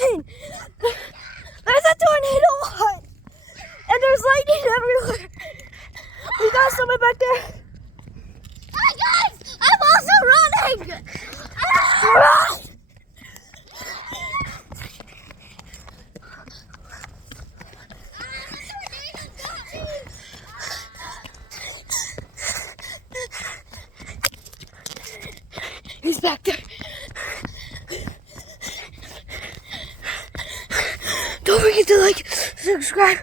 lightning. There's a tornado watch. And there's lightning everywhere. We got someone back there. Hi guys, I'm also running. Run! He's back there. Don't forget to like, subscribe.